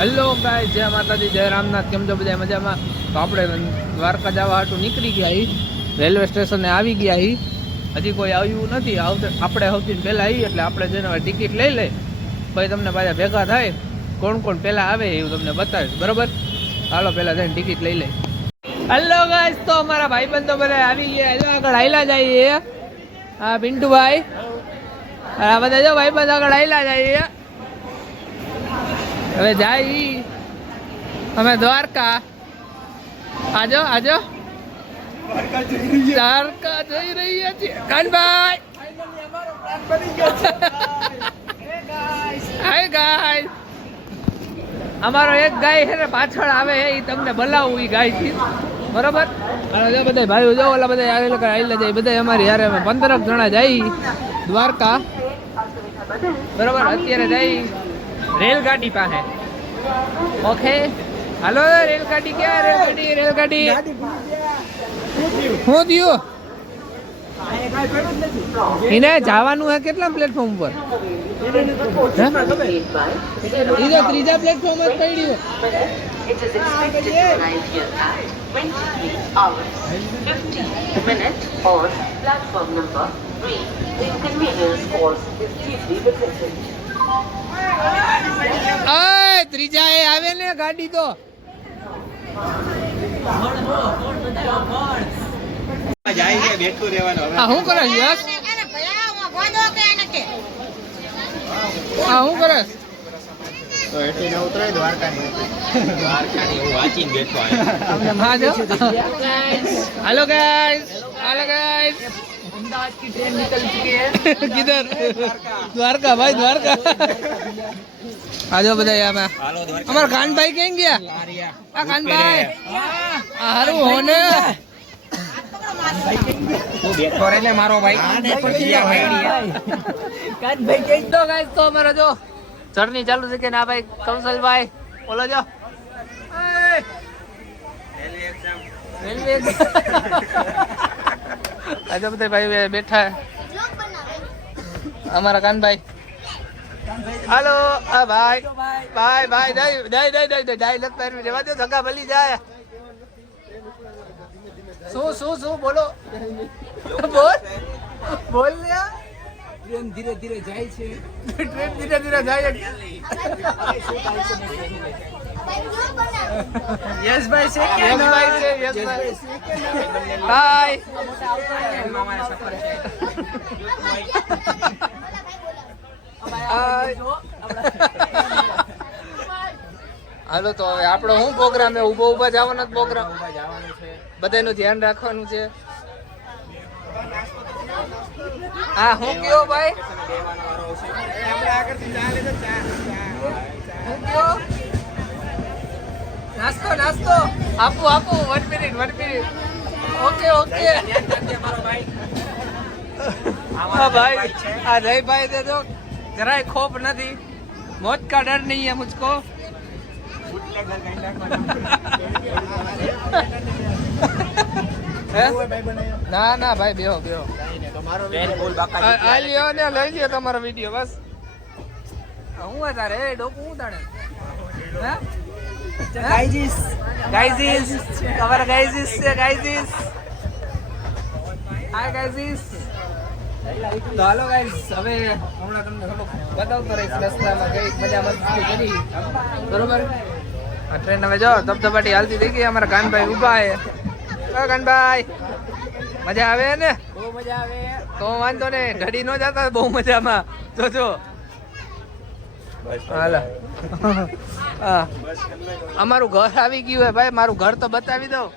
Hello guys, જય માતાજી, જય રામનાથ. કેમ છો બધા? મજામાં? તો આપણે દ્વારકા જવા હાટું નીકળી ગયા હી. રેલવે સ્ટેશને આવી ગયા હી. હજી કોઈ આવ્યું નથી. આપણે સૌથી પહેલાં આવી એટલે આપણે જેને ટિકિટ લઈ લે પછી તમને પાછા ભેગા થાય કોણ કોણ પહેલાં આવે એવું તમને બતાવીશ, બરાબર? હાલો પહેલાં જઈને ટિકિટ લઈ લે. હેલો ગાઈસ, તો અમારા ભાઈબંધો બધા આવી ગયા. આગળ હાઈલા જઈએ. હા પિન્ટુભાઈ, આ બધા જો ભાઈબંધ આગળ હાઈલા જઈએ. હવે જાય અમે દ્વારકા. આજો આજો, દ્વારકા જઈ રહ્યા છીએ. Kanbhai, hi guys. અમારો એક ગાય છે ને પાછળ આવે એ તમને બોલાવું. એ ગાય થી બરોબર. અને બધા ભાઈઓ જો ઓલા બધા આવેલા જાય બધા અમારી યારે અમે 15 જણા જાય દ્વારકા, બરોબર. અત્યારે જાય રેલગાડી પાસે. ઓકે હાલો, રેલગાડી ક્યાં? રેલગાડી શું થયું? એને જવાનું હે કેટલા પ્લેટફોર્મ ઉપર? ત્રીજા પ્લેટફોર્મ જ પડ્યું. ત્રીજા એ આવે ને ગાડી તો. શું કરે યસ? શું કરે? Hello guys, hello guys. Ahmedabad की ट्रेन निकल चुकी है. किधर? द्वारका भाई, द्वारका. आजो बताइए हमें. हमारा खान भाई कहीं गया? खान भाई हारू होने मारो भाई. कान भाई कहीं तो गाइस, तो हमारा जो जर्नी चालू છે કે ના ભાઈ? કંસલભાઈ બોલો જો. રેલવે આજે બધા ભાઈ બેઠા અમારા કાનભાઈ. હાલો આ ભાઈ ભાઈ ભાઈ દઈ દઈ દઈ દઈ દઈ લગતા જવા દો, ધક્કા ભલી જાય. શું શું શું બોલો? બોલ બોલ લ્યા. ટ્રેન ધીરે ધીરે જાય છે. ટ્રેન ધીરે ધીરે જાય. યસ ભાઈ છે, યસ ભાઈ છે, યસ ભાઈ. હાય હાલો. તો હવે આપણો શું પ્રોગ્રામ છે? ઉભો ઉભા જવાનો પ્રોગ્રામ. બધાનું ધ્યાન રાખવાનું છે. હા હું કયો ભાઈ? નાસ્તો નાસ્તો આપું આપું. 1 મિનિટ 1 મિનિટ. Okay okay. હા ભાઈ, આ જય ભાઈ દે દો. જરાય ખોફ નથી. મોત કા ડર નહીં है मुझको. ના ના ભાઈ બેહો બેહો. આ લ્યો ને લઈ લ્યો તમારો વિડીયો બસ. હું તારે ડોકું હું તાણે ગાઈઝીસ ગાઈઝીસ કવર ગાઈઝીસ છે ગાઈઝીસ. હાય ગાઈઝીસ. તો હાલો ગાઈઝ, હવે હમણાં તમને થોડુંક બતાવતો રહીશ રસ્તામાં કઈ મજા મસ્તી કરી, બરોબર? આ ટ્રેન હવે જો ધબધબાટી હાલતી થઈ ગઈ. અમારા કાનભાઈ ઉભા છે. કાનભાઈ મજા આવે ને? બહુ મજા આવે. તો વાંધો ને, ઘડી નો જતા બહુ મજામાં. જોજો હાલો. હા અમારું ઘર આવી ગયું હે ભાઈ. મારું ઘર તો બતાવી દઉં.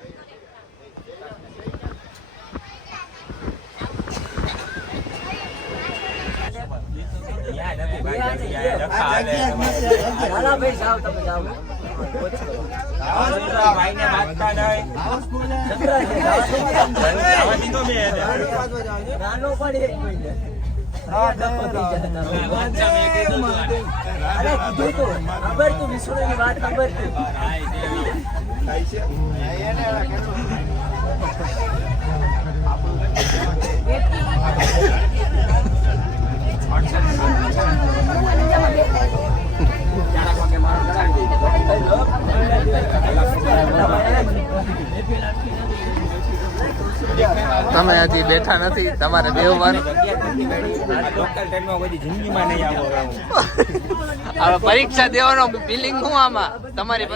અમે હજી બેઠા નથી, તમારે બેહવાનું. હવે પરીક્ષા દેવાનો ફિલિંગ શું આમાં તમારી?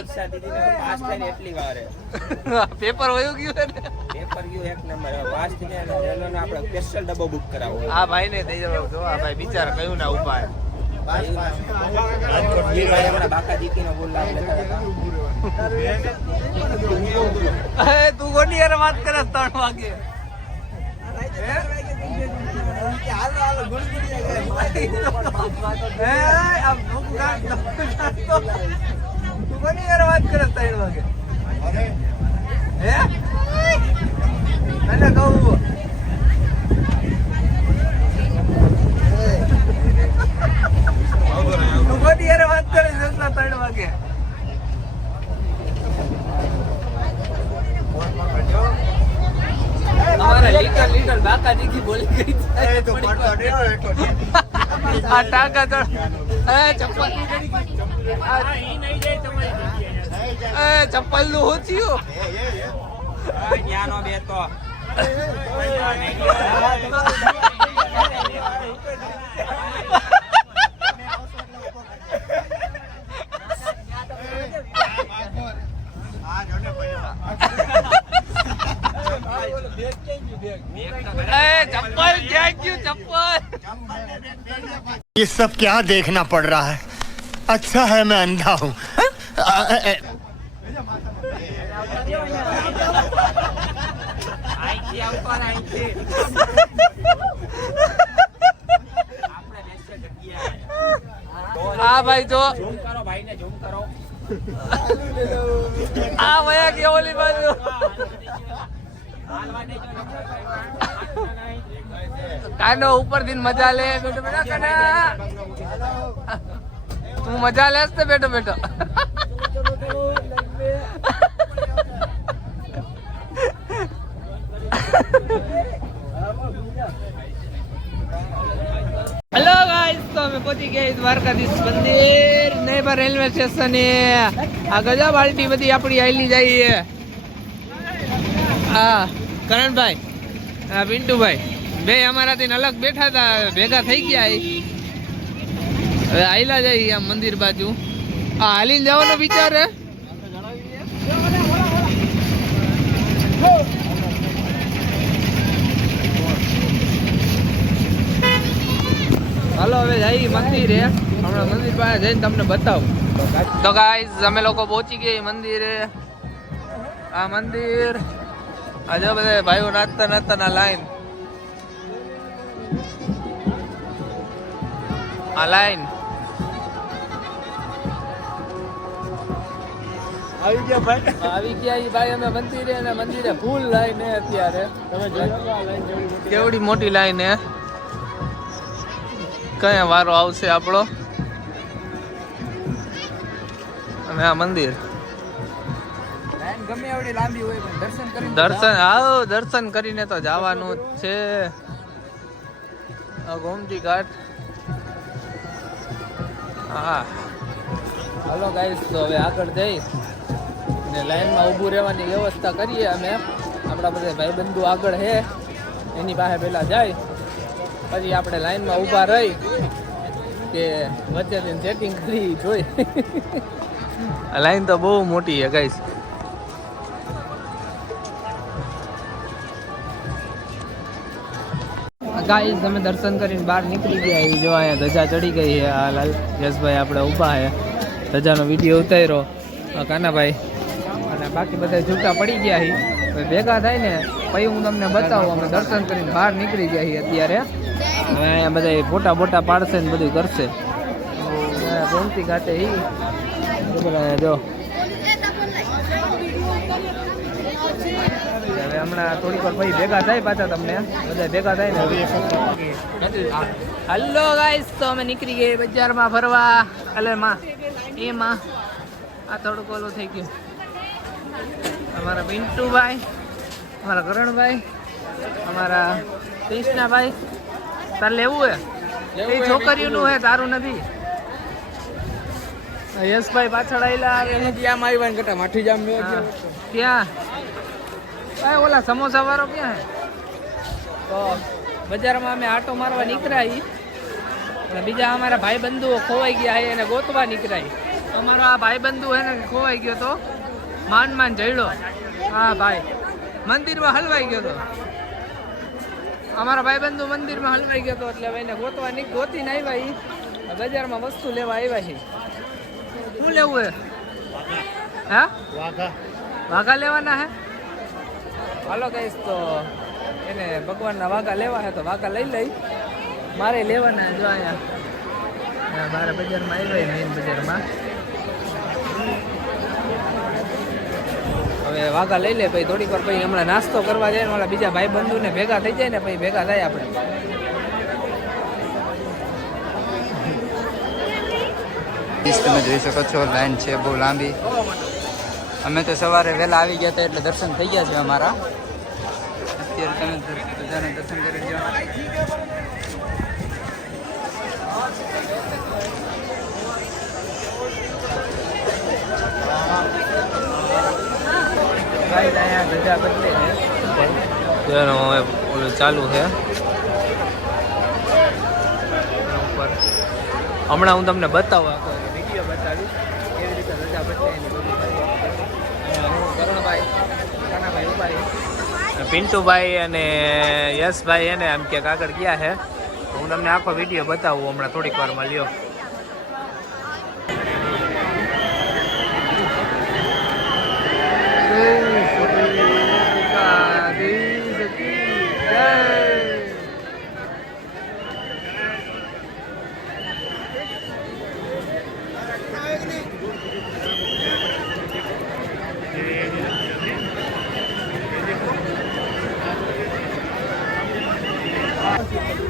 પેપર વયું ગયું ને? પેપર ગયું એક નંબર. પાસ થઈને રેલવેનો આપણે સ્પેશિયલ ડબ્બો બુક કરાવો. આ ભાઈ ને દઈ દેવો. જો આ ભાઈ બિચારા કયું ના ઉભા તું કોની યાર વાત કરે 3 વાગે? વાત કરે 3 વાગે? હે મને કહું વાત કરે 3 વાગે? हमारा लीटर लीटर बाका जी की बोली गई है तो पड़ता नहीं आ टाका तो ए चप्पल आ नहीं दे तुम्हारी ए चप्पल नु होचियो ज्ञानो बे तो चप्पल क्या क्यों चप्पल? ये सब क्या देखना पड़ रहा है? अच्छा है मैं अंधा हूँ. हाँ भाई जो झूम करो भाई ने झूम करो. हाँ भैया की ओली बाजू કાનો ઉપર થી મજા લે બેટો બેટા કાના તું મજા લેસ તો બેટો બેટો હેલો ગાઈસ તો અમે પહોંચી ગયા દ્વારકાધીશ મંદિર નહીં પર રેલવે સ્ટેશન આ ગજા બાલ્ટી બધી આપણી આયલી જાય. હા કરણભાઈ હા પિન્ટુભાઈ બે અમારાથી અલગ બેઠા હતા, ભેગા થઈ ગયા. હવે આયલા જાય આમ મંદિર બાજુ. આ હાલીને જવાનો વિચાર હે? હાલો હવે જઈ મંદિરે. હમણાં મંદિર પાસે જઈને તમને બતાવું. તો ગાઈઝ અમે લોકો પહોંચી ગયા મંદિરે. આ મંદિર આજે બધા ભાઈઓ નાચતા નાચતા ના લાઈન આ લાઈન આવી ગયા ભાઈ. આવી ગયા ઈ ભાઈ અમે મંદિરે અને મંદિરે ફૂલ લાઈન હે અત્યારે. તમે જોઈ લો આ લાઈન કેવડી મોટી લાઈન હે. કયા વારો આવશે આપણો? અને આ મંદિર ગમે એવડી લાંબી હોય પણ દર્શન કરીને દર્શન કરીને તો જવાનું જ છે. ગોમતી ઘાટ. હા હાલો ગાઈસ તો હવે આગળ જઈ ને લાઈનમાં ઊભું રહેવાની વ્યવસ્થા કરીએ અમે. આપણા બધા ભાઈબંધુ આગળ છે એની પાસે પહેલા જાય, પછી આપણે લાઈનમાં ઊભા રહી કે વચ્ચેથી સેટિંગ કરી જોઈ. લાઈન તો બહુ મોટી છે ગાઈસ. ગાઈસ અમે દર્શન કરીને બહાર નીકળી ગયા. એ જો અહીંયા ધજા ચડી ગઈ છે. આ લાલ યશભાઈ આપણે ઊભા છે, ધજાનો વિડીયો ઉતાર્યો કાનાભાઈ, અને બાકી બધા છૂટા પડી ગયા છે. ભેગા થાય ને પછી હું તમને બતાવું. અમે દર્શન કરીને બહાર નીકળી ગયા છીએ અત્યારે. હવે અહીંયા બધા ફોટા બોટા પાડશે ને બધું કરશે. ગોમતી ઘાટે જો હવે હમણાં થોડીક વાર પછી ભેગા થાય પાછા તમને બધા ભેગા થાય ને. હલો ગાઈસ તો અમે નીકળી ગઈ બજારમાં ફરવા. એટલે માં એમાં આ થોડુંક ઓલું થઈ ગયું. અમારા પિન્ટુભાઈ, અમારા કરણભાઈ, અમારા કૃષ્ણાભાઈ. તારે લેવું હે? એ છોકરીઓનું હે, તારું નથી. યશભાઈ પાછળ આવેલા. આમ આવ્યા ને માઠી જામ ક્યાં? ઓલા સમોસા વાળો ક્યાં હે? તો બજારમાં અમે આટો મારવા નીકળ્યા અને બીજા અમારા ભાઈ બંધુઓ ખોવાઈ ગયા એને ગોતવા નીકળ્યા. અમારો આ ભાઈ બંધુ એને ખોવાઈ ગયો તો માન જઈડો. હા ભાઈ મંદિરમાં હલવાઈ ગયો તો. અમારા ભાઈ બંધુ મંદિરમાં હલવાઈ ગયો તો એટલે હવે એને ગોતીને આવ્યા. બજારમાં વસ્તુ લેવા આવ્યા છે. શું લેવું હે? હા વાઘા લેવાના હે. હાલો કહીશ તો એને ભગવાનના વાઘા લેવા છે તો વાઘા લઈ લઈ. મારે લેવાના જો અહીંયા મારા બજારમાં આવ્યા મેઇન બજારમાં. હવે વાઘા લઈ લે પછી થોડીક વાર પછી હમણાં નાસ્તો કરવા જાય ને ઓલા બીજા ભાઈ બંધુને ભેગા થઈ જાય ને પછી ભેગા થાય આપણે. તમે જોઈ શકો છો લાઈન છે બહુ લાંબી. અમે તો સવારે વહેલા આવી ગયા હતા એટલે દર્શન થઈ ગયા છે અમારા. અત્યારે તમે બધાને દર્શન કરી લ્યો. ચાલુ છે હમણાં હું તમને બતાવું આખો વિડીયો બતાવીશ કેવી રીતે રજા બદલે. કરણભાઈ કાનાભાઈ ઉભાઈ પિન્ટુભાઈ અને યશભાઈ એને આમ ક્યાંક આગળ ગયા છે. હું તમને આખો વિડીયો બતાવું હમણાં થોડીક વારમાં. લ્યો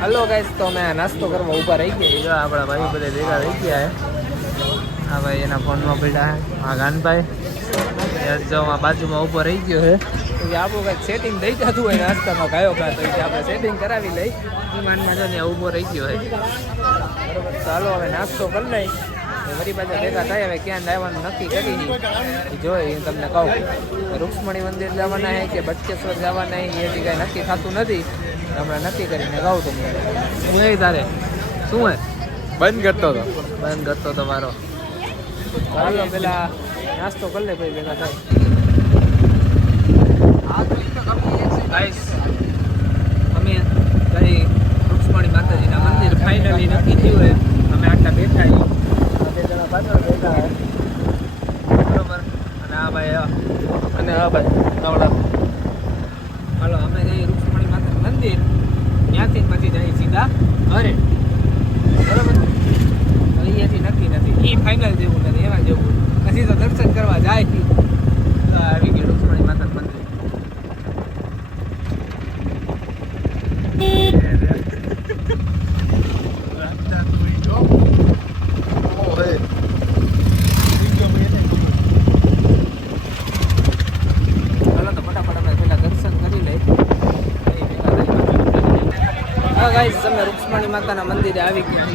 હલો ગાઈસ, તો અમે નાસ્તો કરવા ઊભા રહી ગયા. જો આપણા ભાઈ બધા ભેગા રહી ગયા છે. આ ભાઈ એના ફોનમાં પડ્યા છે. આ ગાનભાઈ જો આ બાજુમાં ઊભો રહી ગયો છે. આપણું કંઈક સેટિંગ થઈ જતું હોય નાસ્તામાં ગાયો ગા તો આપણે સેટિંગ કરાવી લઈ. માનમાં જો ને ઊભો રહી ગયો છે. બરોબર, ચાલો હવે નાસ્તો કરી લઈ. વળી પાછા ભેગા થાય. હવે ક્યાં જવાનું નક્કી કરી જોઈ તમને કહું. રૂક્ષ્મણી મંદિર જવાના છે કે બટકેશ્વર જવાના છે એ બી કાંઈ નક્કી થતું નથી. હમણાં નક્કી કરીને કહું તમને. હું એ તારે શું હે બંધ કરતો હતો મારો. ચાલો પેલા નાસ્તો કરી લે ભાઈ ભેગા થાય. ગાઈસ અમે કઈ રૂક્ષ્મણી માતાજીના મંદિર ફાઇનલી નક્કી થયું હોય. અમે આટલા બેઠા છીએ. 2 જણા પાછળ બેઠા હે બરોબર. અને આ ભાઈ અને આ ભાઈ નવડા. હાલો અમે જઈએ રૂક્ષ્મણી માતાનું મંદિર. ત્યાંથી પછી જઈએ સીધા ઘરે બરોબર. અહીંયાથી નક્કી નથી. એ ફાઇનલ જેવું નથી એમાં જેવું. પછી તો દર્શન કરવા જાય આવી ગયું રૂક્ષ્મણી માતાનું મંદિર. તમે રૂક્ષ્મણી માતાના મંદિરે આવી ગયા.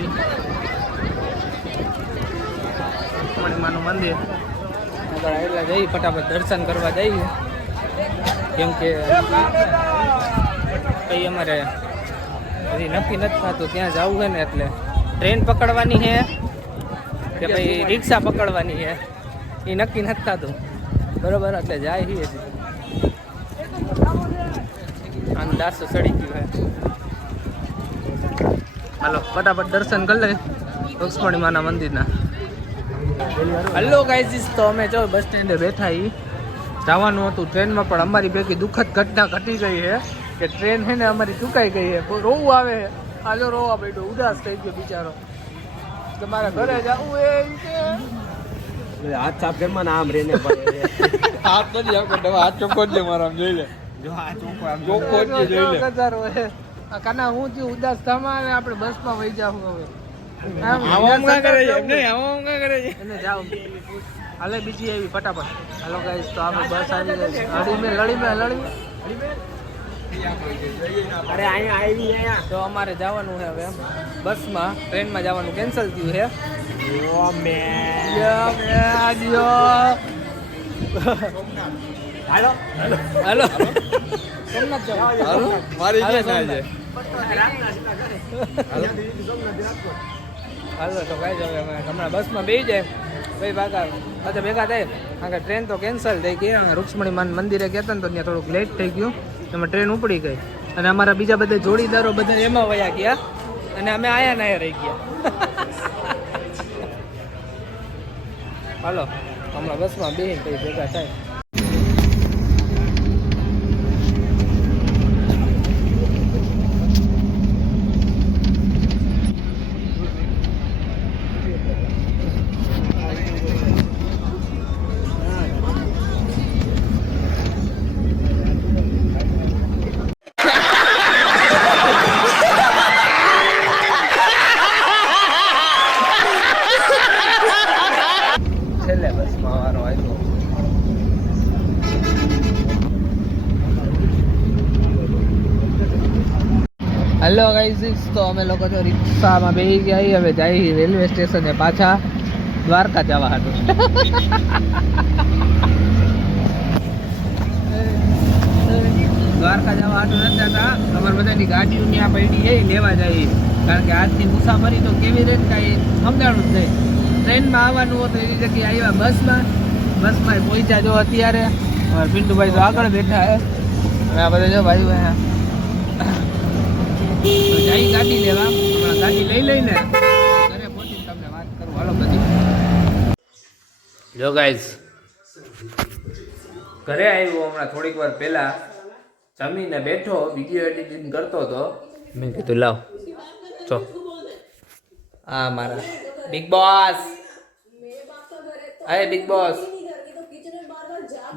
રૂક્ષ્મણી માનું મંદિર આગળ આવેલા જઈએ ફટાફટ દર્શન કરવા જઈએ. કેમ કે કંઈ અમારે હજી નક્કી નથી થતું ત્યાં જવું છે ને. એટલે ટ્રેન પકડવાની છે કે ભાઈ રિક્ષા પકડવાની છે એ નક્કી નથી થતું બરોબર. એટલે જાય છીએ આમ 400 સડી ગયું છે. હાલો ફટાફટ દર્શન કરી લે રૂક્ષ્મણી માના મંદિરના. હલો ગાઈઝ, તો અમે જો બસ સ્ટેન્ડે બેઠા છીએ. જવાનું હતું ટ્રેનમાં પણ અમારી ભેગી દુઃખદ ઘટના ઘટી ગઈ છે કે ટ્રેન છે ને અમારી ચૂકાઈ ગઈ છે. રોવું આવે છે. હાલો રોવા બેઠો ઉદાસ થઈ ગયો બિચારો. તમારા ઘરે જવું એ હાથ સાફ ઘરમાં આમ રેને પડે. હાથ નથી આપો હાથ ચોખ્ખો જ મારો આમ જોઈ લે. જો આ ચોખ્ખો આમ ચોખ્ખો જ જોઈ લે. કાના હું થયું ઉદાસ થવા અને આપણે બસમાં વહી જાવ. હવે એને જાવ હાલે બીજી આવી ફટાફટ. હાલો ગાઈસ, તો આપણે બસ આવી ગઈ. લડી મેં અરે અહીંયા આવી અહીંયા તો અમારે જવાનું છે હવે બસમાં. ટ્રેનમાં જવાનું કેન્સલ થયું છે. હાલો હાલો સોમનાથ જવું. મારી હાલો, ઈચ્છા છે. હાલો તો ભાઈ હવે અમે હમણાં બસમાં બેસી જાય ભાઈ ભાગા બધા ભેગા થાય કારણ કે ટ્રેન તો કેન્સલ થઈ ગઈ અને રૂક્ષ્મણી માન મંદિરે ગયા હતા ને તો ત્યાં થોડુંક લેટ થઈ ગયું એમાં ટ્રેન ઉપડી ગઈ અને અમારા બીજા બધા જોડીદારો બધા એમાં વયા ગયા અને અમે આયા ને આયા રહી ગયા. હાલો હમણાં બસમાં બેસીને પછી ભેગા થાય. છેલ્લે બસમાં વારો આવ્યો. હેલો ગાઈઝ, તો અમે લોકો તો રિક્ષામાં બેસી ગયા હવે જાય રેલવે સ્ટેશને પાછા દ્વારકા જવા હતું. દ્વારકા જવા હતું નથી હતા અમારે બધાની ગાડીઓ ત્યાં પડી એ લેવા જાય કારણ કે આજની મુસાફરી તો કેવી રીતે કાંઈ સમજાણું જ નહીં. ટ્રેનમાં આવવાનું હતું એવી જગ્યાએ આવ્યા બસમાં પહોંચ્યા જો અત્યારે અમારા પિન્ટુભાઈ તો આગળ બેઠા હે અને આ બધા જો ભાઈ જાય ગાડી લેવા હમણાં ગાડી લઈને ઘરે પહોંચીને તમને વાત કરું. હાલો બધી જો ગાઈઝ ઘરે આવ્યો હમણાં થોડીક વાર પહેલા જમીને બેઠો વિડીયો એડિટિંગ કરતો હતો. મેં કીધું લાવ ચો આ મારા બિગ બોસ. અરે બિગ બોસ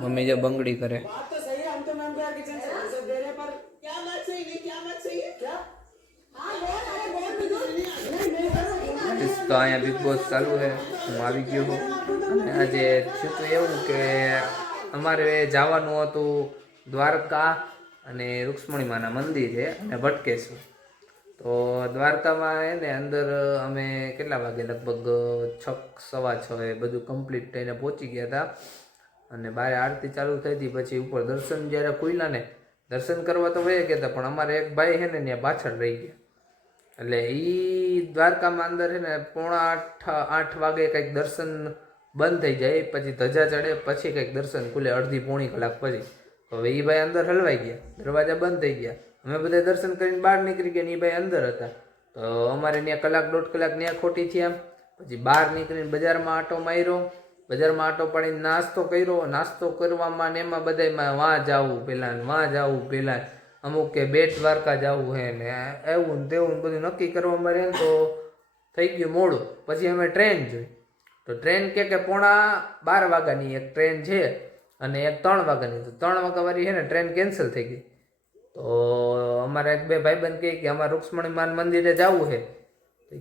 મમ્મી જો બંગડી કરે. તો અહીંયા બિગ બોસ ચાલુ છે. હું આવી ગયો છું અને આજે થયું તો એવું કે અમારે જવાનું હતું દ્વારકા અને રૂક્ષ્મણી માના મંદિરે અને ભટકેશ્વર. તો દ્વારકામાં એને અંદર અમે કેટલા વાગે લગભગ 6:15 બધું કમ્પ્લીટ થઈને પહોંચી ગયા હતા અને બારે આરતી ચાલુ થઈ હતી. પછી ઉપર દર્શન જ્યારે ખુલ્યા ને દર્શન કરવા તો વહી ગયા હતા પણ અમારે એક ભાઈ છે ને ત્યાં પાછળ રહી ગયા એટલે એ દ્વારકામાં અંદર છે ને 7:45 વાગે કંઈક દર્શન બંધ થઈ જાય પછી ધજા ચડે પછી કંઈક દર્શન ખુલે અડધી પોણી કલાક પછી. તો હવે એ ભાઈ અંદર હલવાઈ ગયા દરવાજા બંધ થઈ ગયા. અમે બધા દર્શન કરીને બહાર નીકળી ગયા ને એ ભાઈ અંદર હતા. તો અમારે ત્યાં 1-1.5 કલાક ત્યાં ખોટી થયા. પછી બહાર નીકળીને બજારમાં આંટો માર્યો. બજારમાં આંટો પાડીને નાસ્તો કર્યો. નાસ્તો કરવામાં ને એમાં બધામાં વાં જવું પહેલાં અમુક કે બેટ દ્વારકા જવું હે ને એવું ને તેવું બધું નક્કી કરવા મળે ને તો થઈ ગયું મોડું. પછી અમે ટ્રેન જોઈ તો ટ્રેન કે 11:15 વાગ્યાની એક ટ્રેન છે અને એક 3 વાગ્યાની. તો 3 વાગ્યાવાળી છે ને ટ્રેન કેન્સલ થઈ ગઈ. તો અમારા એક બે ભાઈબંધ કહે કે અમારે રૂક્ષ્મણી માન મંદિરે જવું છે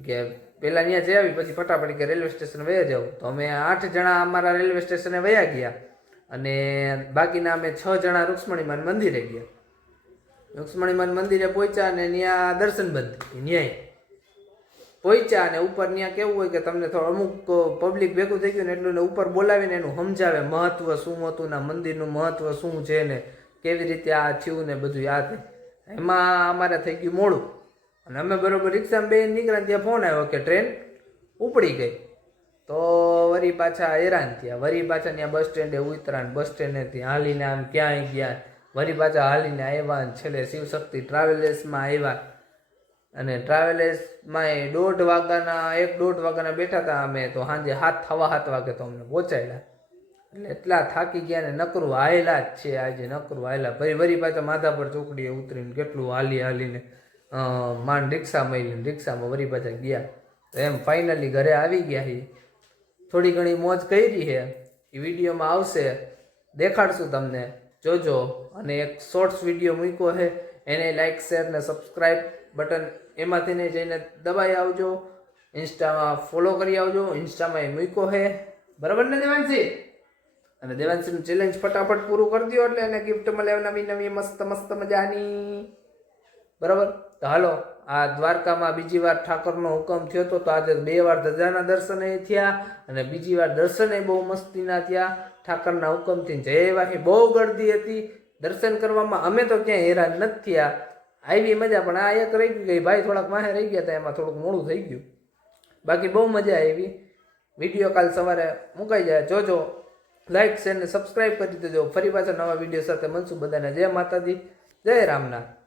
કે પહેલાં ત્યાં જઈ આવી પછી ફટાફટ કે રેલવે સ્ટેશન વયા જવું. તો અમે 8 જણા અમારા રેલવે સ્ટેશને વયા ગયા અને બાકીના અમે 6 જણા રૂક્ષ્મણી માન મંદિરે ગયા. રૂક્ષ્મણી માન મંદિરે પહોંચ્યા અને ત્યાં દર્શન બંધ ન્યાય પહોંચ્યા અને ઉપર ત્યાં કેવું હોય કે તમને થોડું અમુક પબ્લિક ભેગું થઈ ગયું ને એટલું ઉપર બોલાવીને એનું સમજાવે મહત્વ શું હતું ને મંદિરનું મહત્વ શું છે ને કેવી રીતે આ થયું ને બધું યાદ. એમાં અમારે થઈ ગયું મોડું અને અમે બરોબર રિક્ષામાં બેસીને નીકળ્યા ત્યાં ફોન આવ્યો કે ટ્રેન ઉપડી ગઈ. તો વળી પાછા હેરાન થયા. વળી પાછા ત્યાં બસ સ્ટેન્ડે ઉતરાણ બસ સ્ટેન્ડેથી હાલીને આમ ક્યાંય ગયા વળી પાછા હાલીને આવ્યા અને છેલ્લે શિવશક્તિ ટ્રાવેલર્સમાં આવ્યા અને ટ્રાવેલર્સમાં 1:30 વાગ્યાના બેઠા હતા અમે. તો સાંજે 7:15 વાગે તો અમને પહોંચાડ્યા. એટલે એટલા થાકી ગયા ને નકરું હાયલા જ છે આજે નકરું હાયલા. વળી પાછા માધાપર ચોકડીએ ઉતરીને કેટલું હાલીને માંડ રિક્ષા મળીને રિક્ષામાં વળી પાછા ગયા. તો એમ ફાઇનલી ઘરે આવી ગયા છીએ. થોડી ઘણી મોજ કરી છે એ વિડીયોમાં આવશે દેખાડશું તમને જોજો. અને એક શોર્ટ્સ વિડીયો મૂક્યો છે એને લાઇક શેર ને સબસ્ક્રાઈબ બટન એમાંથી ને જઈને દબાઈ આવજો. ઇન્સ્ટામાં ફોલો કરી આવજો. ઇન્સ્ટામાં એ મૂક્યો છે બરાબર ને દેવાંશી? અને દેવાંશીનું ચેલેન્જ ફટાફટ પૂરું કરી દો એટલે એને ગિફ્ટ મળે નવી મસ્ત મજાની. બરાબર તો હાલો આ દ્વારકામાં બીજી વાર ઠાકરનો હુકમ થયો હતો. તો આજે 2 વાર ધજાના દર્શન થયા અને બીજી વાર દર્શન બહુ મસ્તીના થયા ઠાકરના હુકમથી. જય વાહી બહુ ગળદી હતી દર્શન કરવામાં અમે તો ક્યાંય હેરાન નથી થયા. આવી મજા, પણ આ એક રહી ગઈ ભાઈ, થોડાક વાહે રહી ગયા હતા, એમાં થોડુંક મોડું થઈ ગયું. બાકી બહુ મજા આવી. વિડીયો કાલ સવારે મુકાઈ જાય, જોજો. લાઈક શેર ને સબસ્ક્રાઈબ કરી દેજો. ફરી પાછા નવા વિડીયો સાથે મળશું. બધાને જય માતાજી, જય રામનાથ.